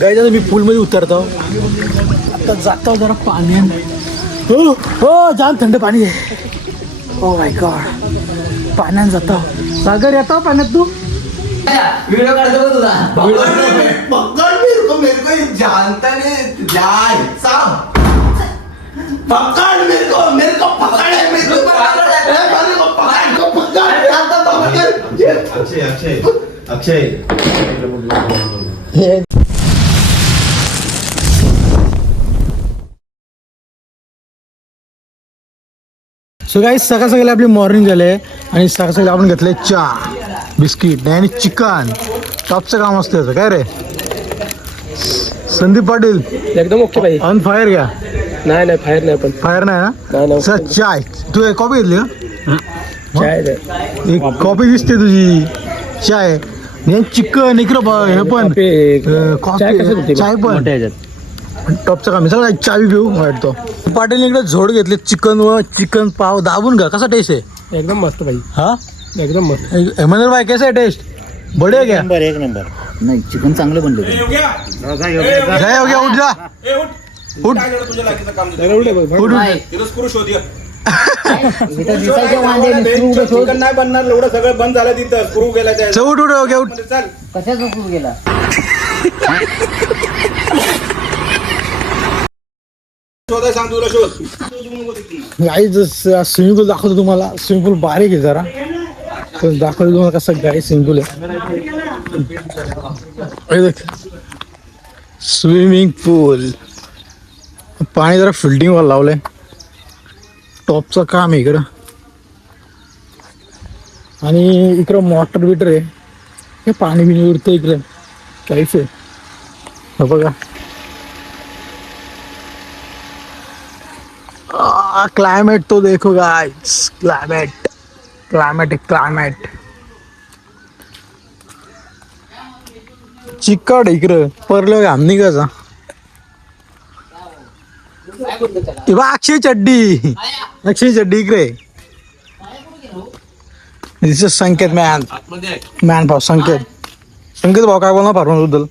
Guys आता मी पूलमध्ये उतरतो. आता जातो जरा पाण्यात. हो हो जाम थंड पाणी आहे. Oh my God. पाण्यात जातो. सागर येतो पाण्यात तू. वीडियो काढतो तुझा. पकड़ मेरे को जानता नहीं जाए साहब. पकड़ मेरे को पकड़ अक्षय सो गाईज सकाळ सकाळी आपली मॉर्निंग झाले आणि सकाळ सकाळी आपण घेतले चहा बिस्किट आणि चिकन. टॉपचं काम असतं याचं काय रे. संदीप पाटील एकदम ओके भाई. ऑन फायर घ्या. नाही फायर नाही पण फायर नाही ना सर. चाय तू एक कॉपी घेतली का. चाय एक कॉपी दिसते तुझी. चाय चिकन इकडं हे पण कॉफी चाय पण टॉपचं काम. सगळं चावी पिऊ वाटतो. पाटील इकडे झोड घेतले चिकन व चिकन पाव दाबून का. कसा टेस्ट आहे. एकदम मस्त भाई. हा एकदम मस्त. हेमंत भाई कैसा है टेस्ट. बढिया क्या. एक नंबर. नाही चिकन चांगलं बनलं. जय हो गया. उठ जा. उठ उठ. चिकन नाही बनणार. एवढं सगळं बंद झालं तिथं. स्क्रू गेला त्या. उठ उठ उठ उठ. कशाचा स्क्रू गेला. शोधा सांग तुला शोध. गाईज स्विमिंग पूल दाखवतो तुम्हाला. स्विमिंग पूल बारीक आहे जरा पण दाखवतो तुम्हाला कसं गाई स्विमिंग पूल आहे. स्विमिंग पूल पाणी जरा फिल्टिंग वर लावलंय. टॉपचं काम आहे इकडं आणि इकडं मोटर बिटर आहे. हे पाणी बिणी उडतं इकडे काहीच आहे. बघा क्लाइमेट तो देखो गाइस. क्लाइमेट चिकट इकडं परलं घाम निघायचा. अक्षय चड्डी इकडे. दिस इज संकेत मॅन भाऊ. संकेत भाऊ काय बोलणार फार्मर बद्दल.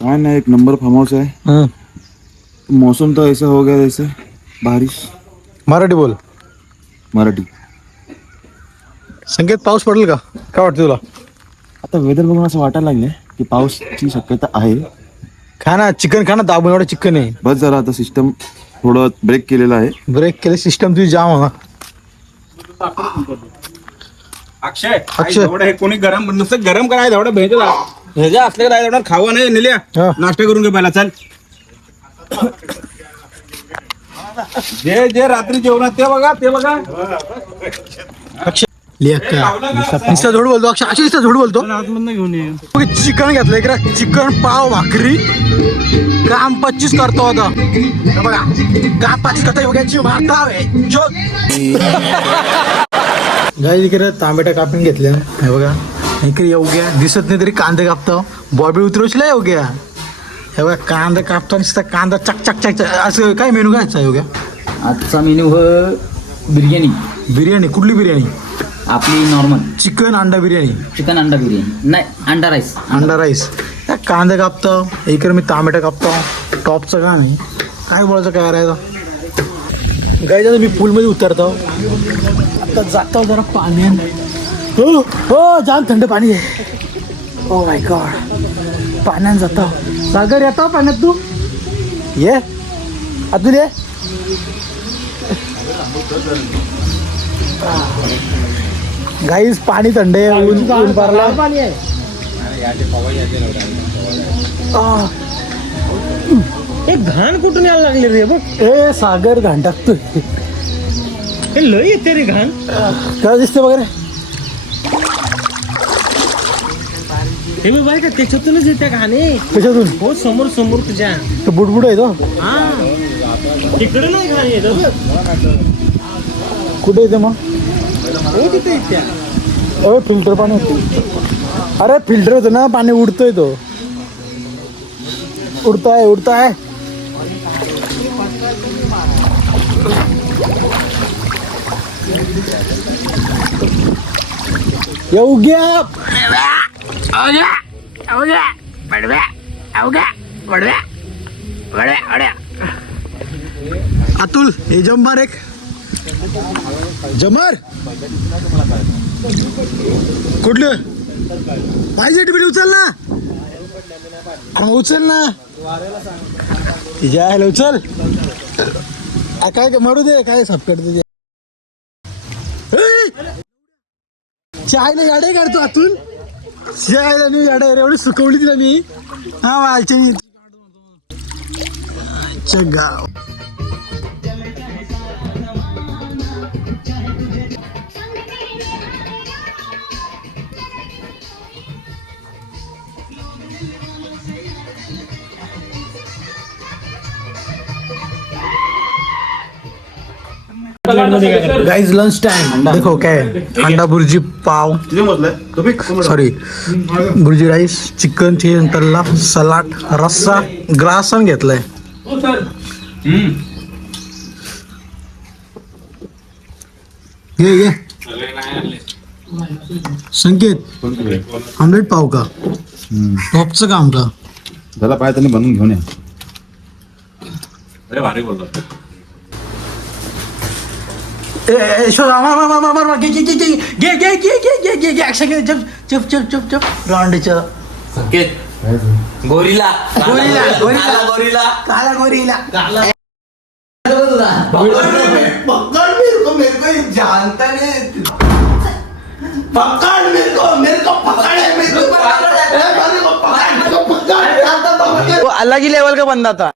काय नाही एक नंबर फार्म हाउस है. मौसम तो ऐसा हो गया जैसे बारिश. मराठी बोल. मराठी. संकेत पाऊस पडेल का काय वाटतं तुला. आता वेदर बघून असं वाटायला लागले की पाऊसची शक्यता आहे. खा ना चिकन खा ना. दाबून एवढं चिकन आहे. बस जरा आता सिस्टम थोडं ब्रेक केलेलं आहे. ब्रेक केले सिस्टम तुझी जाम होणार. अक्षय एवढं हे कोणी गरम नुसतं गरम करायचं. एवढं भेजा असलं का एवढं खावा नाही नेल्या. नाश्ता करून घे पहिला चल. जे रात्री जेवणात ते बघा. नुसतं झोड बोलतो. अक्षय झोड बोलतो. चिकन घेतलं इकडे. चिकन पाव भाकरी. काम 25 करतो होता बघा. काम 25 करता योग्याची वार्ता गाई. इकडे तांबेटा कापून घेतले हे बघा. इकडे योग्य दिसत नाही तरी कांदे कापतो. बॉबी उतरवशीला योग्य. हे बघा कांदा कापतो. नुसतं कांदा चक चक चक असं काय मेनू काय योग्य. आजचा मेन्यू बिर्याणी. कुठली बिर्याणी. आपली नॉर्मल चिकन अंडा बिर्याणी. चिकन अंडा बिर्याणी नाही अंडा राईस. कांदा कापतो इकडे मी तांबेटा कापतो. टॉपचं का नाही काय बोलायचं काय राहायचं. गाईज मी पूलमध्ये उतरतो. आता जातो जरा पाण्यात. हो हो जाम थंड पाणी आहे. Oh my God. पाण्यात जातो. सागर येतो पाण्यात तू. ये अतुल ये. गाईज पाणी थंड आहे. ऊन पारला. एक घाण कुठून यायला लागले रे बघ. ए सागर घाण टाकतोय. हे लय येते रे घाण. काय दिसते वगैरे. हे मी बाई का त्याच्यातूनच येते घाणे. कशातून. हो समोर तुझ्या तो बुडबुड आहे तो. हा तिकडे नाही घाण येत. कुठे येते मग. हो तिथे येत्या. फिल्टर पाणी. अरे फिल्टर होतं ना पाणी. उडतोय तो. उडताय येऊ घ्या. अतुल हे जम मार एक जमर कुठलं पाहिजे टिपीट उचल ना मग उचल ना तिच्या उचल काय मरू दे काय सपकट दे चायला गाड्या काढतो अतुल चायला मी गाड्या एवढी सुकवली तिला मी हा वालच्या गाव गाइस लंच टाइम देखो क्या है अंडा bhurji pav sorry bhurji rice chicken chicken तल्ला सलाड रस्सा ग्रासन घेतलाय घे संकेत ऑमलेट पाव का टॉपचं काम का त्याला पाय त्यांनी बनवून घेऊन या अरे भारी बोलतो गोरीला काला गोरीला वो अलग ही लेवल का बंदा था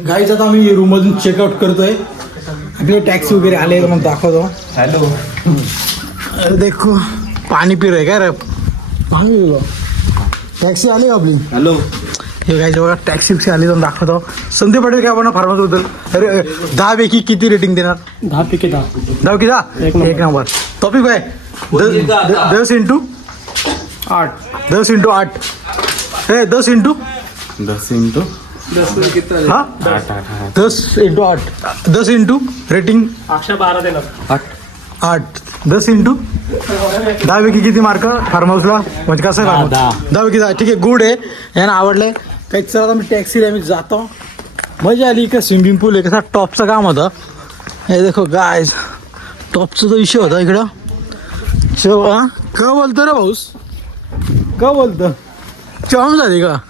गाईच आता आम्ही रूम मधून चेकआउट करतोय आपले टॅक्सी वगैरे आले तर मग दाखवतो हॅलो देखो पाणी पी रहे का रे टॅक्सी आली का आपली हॅलो हे गाईच बघा टॅक्सी आली तर दाखवतो संदीप पाटील काय आपण फार्मस बद्दल अरे 10 पैकी किती रेटिंग देणार 10 पैकी 10 10 की 10 एक नंबर टॉपिक काय 10 इंटू 8 10 इंटू 8 हे 10 इंटू 10 हाँ 10 इंटू 8 10 इंटू रेटिंग 12 देणार 8 10 इंटू 10 पैकी किती मार्क फार्म हाऊसला म्हणजे कसं आहे 10 पैकी 10 ठीक आहे गुड आहे यांना आवडलंय काही चला मी टॅक्सीला आम्ही जातो मजा आली का स्विमिंग पूल आहे कसा टॉपचं काम होतं हे देखो गायज टॉपचा जो विषय होता इकडं शेवा का बोलतो रे भाऊस का बोलतो चॉम झाली का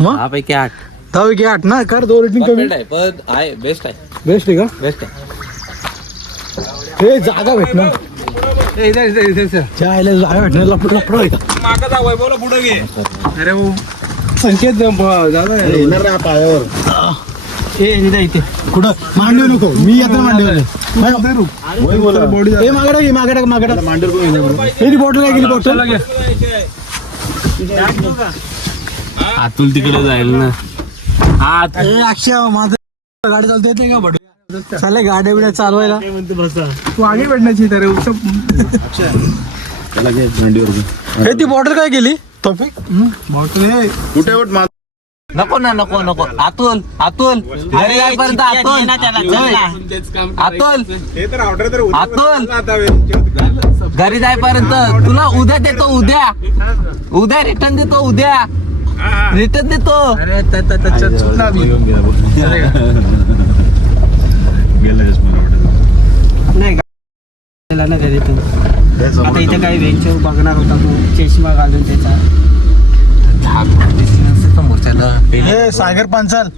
मग 10 पैकी 8 10 पैकी 8 ना कर 2 रेटिंग कमी पण आहे बेस्ट आहे बेस्ट आहे का बेस्ट आहे हे जागा भेटणार जायला जागा भेटणार लपड आहे का मागं जा वैभवला पुढे घे अरे वो संकेत दादा पायावर इथे कुठं मांडव नको मी आता मांडव मागडा बॉटल काय गेली बॉटल अतुल तिकडे जाईल ना अक्षय माझं गाडी चालता येते का बड चालय गाड्या बिड्या चालवायला तू आगे भेटण्याची तर हे ती बॉटल काय गेली टॉपिक बॉटल हे कुठे नको ना नको नको अतुल अतुल घरी जाईपर्यंत अतुल हे तर ऑर्डर तर अतुल घरी जाईपर्यंत तुला उद्या देतो उद्या रिटर्न देतो उद्या रिटर्न देतो नाही ना घरी तू आता इथे काही वेंचर बघणार होता तू चष्मा घालून त्याचा समोरच्याला हे सागर पांचाल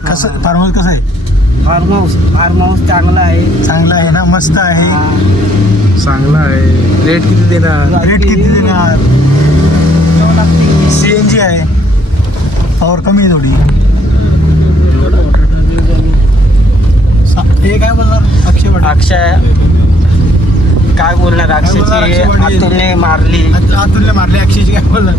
कसं फार्म हाऊस कसं आहे फार्म हाऊस चांगला आहे चांगलं आहे ना मस्त आहे चांगला आहे रेट किती देणार रेट किती देणार CNG आहे पॉवर कमी आहे थोडी हे काय बोलणार अक्षय काय बोलणार अक्षयची अतुलने मारली अक्षयची काय बोलणार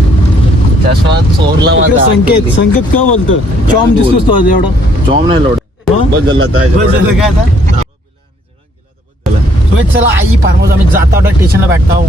चष्मा चोरला माझा संकेत काय बोलतो चॉम दिसतोस तो एवढा जॉब नाही लोड हं? बस झाला बस झालं काय आता चला आई फार्म हाऊस आम्ही जाता स्टेशनला भेटतो